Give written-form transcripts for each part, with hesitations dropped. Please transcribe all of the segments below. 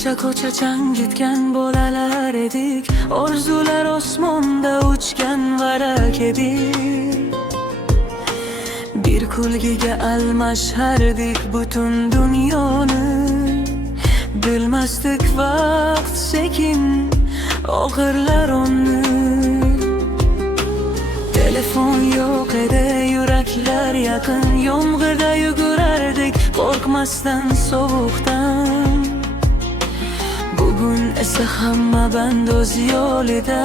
Kecha ko'cha changitgan bolalar edik, orzular osmonda uchgan varaq edik. Bir kulgiga almashardik butun dunyoni, bilmasdik vaqt sekin og'irlar onni. Telefon yo'q edi, yuraklar yaqin, yomg'irda yugurardik qo'rqmasdan sovuqdan. Bugun esa hamma band o'z yo'lida,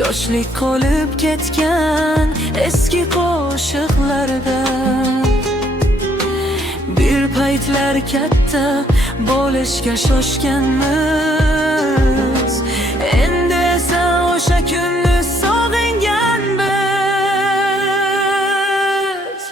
yoshlik qolib ketgan eski qo'shiqlarda. Bir paytlar katta bo'lishga shoshganmiz, endi esa o'sha kunni sog'inganmiz.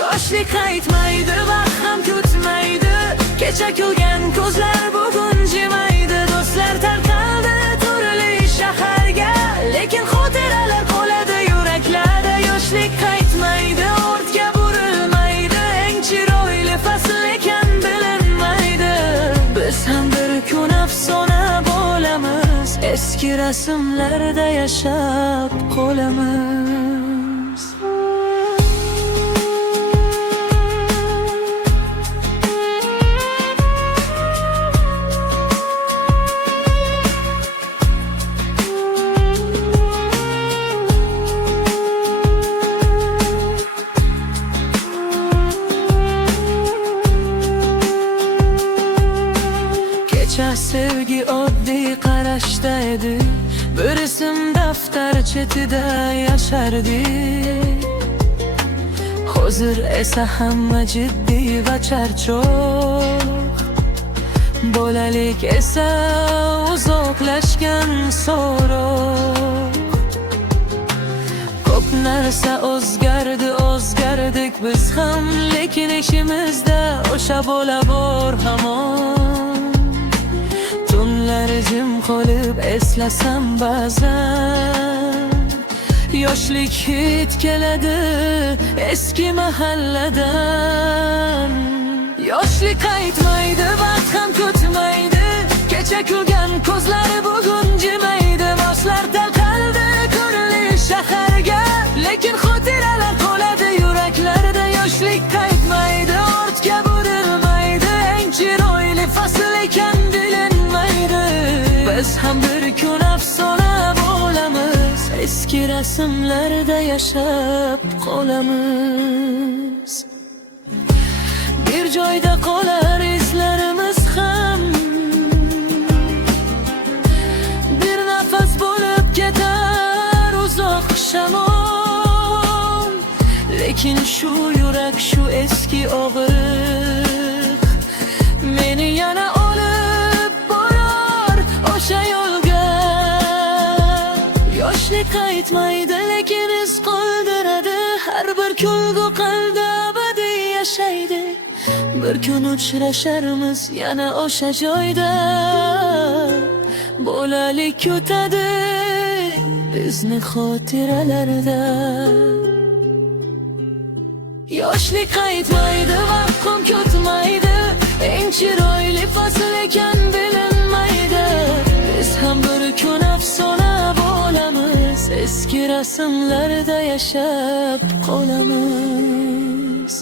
Yoshlik qaytmaydi, vaqt ham kutmaydi, kecha kulgan ko'zlar bugun jimaydi. Do'stlar tarqaldi turli shaharga, lekin xotiralar qoladi yuraklarda. Yoshlik qaytmaydi, ortga burilmaydi, eng chiroyli fasl ekan bilinmaydi. Biz ham bir kun afsona bo'lamiz, eski rasmlarda yashab qolamiz. Sevgi oddiy qarashda edi, bir ism daftar chetida yashardi. Hozir esa hamma jiddiy va charchoq, bolalik esa uzoqlashgan so'roq. Ko'p narsa o'zgardik biz ham, lekin ishimizda o'sha bola bor hamon. Tunlar jim qolib eslasam ba'zan, yoshlik hid keladi eski mahalladan. Yoshlik qaytmaydi, vaqt ham kutmaydi, kecha kulgan ko'zlar bugun jimaydi. Boshlar tarqaldi turli shaharga, lekin xotiralar qoladi yuraklarda. Yoshlik qaytmaydi, ortga burilmaydi, eng chiroyli fasl ekan bilinmaydi. Biz ham bir kun afsona bo'lamiz, eski rasmlarda yashab qolamiz. Bir joyda qolar izlarimiz ham, bir nafas bo'lib ketar uzoq shamol. Lekin shu yurak, shu eski og'riq meni yana olib borar o'sha yo'lga. Yoshlik qaytmaydi, lekin iz qoldiradi, har bir kulgu qalbda abadiy yashaydi. Bir kun uchrasharmiz yana o'sha joyda, bolalik kutadi bizni xotiralarda. Yoshlik qaytmaydi, vaqt ham kutmaydi, eng chiroyli fasl ekan bilinmaydi. Biz ham bir kun afsona bo'lamiz, eski rasmlarda yashab qolamiz.